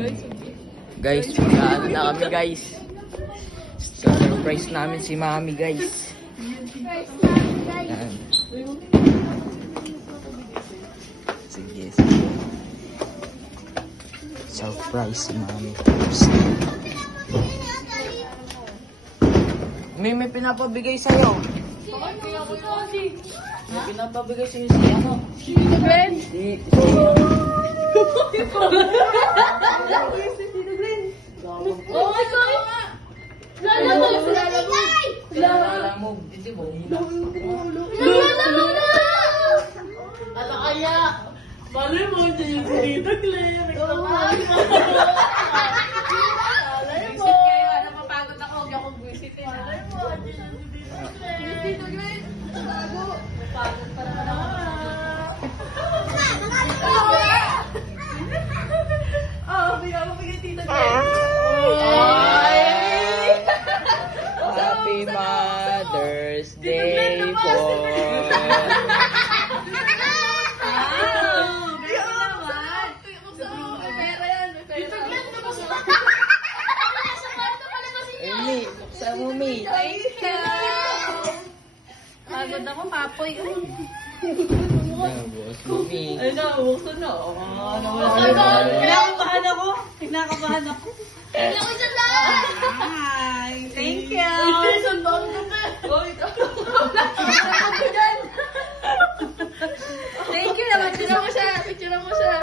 Guys, mag-ano na kami guys. So, surprise namin si Mami guys. Yan. Sige, sige. Surprise si Mami. May pinapabigay sa'yo. May pinapabigay sa'yo si ano? Si Glenn. Oh my God! Lalamog. Hindi ba? Ano kaya? Malay mo, hindi yung dito, Claire. Malay mo. Visit kayo. Napapagod ako. Huwag akong visitin. Malay mo, hindi yung dito, Claire. Napagod pa naman ako. Pinapabigay Tito Claire. Happy Mother's Day po. Mi, buksan mo, Mi. Pagod ako, papoy. Bukas mo, Mi. Ay na, buksan na. Kinakabahan ako. Kinakabahan ako.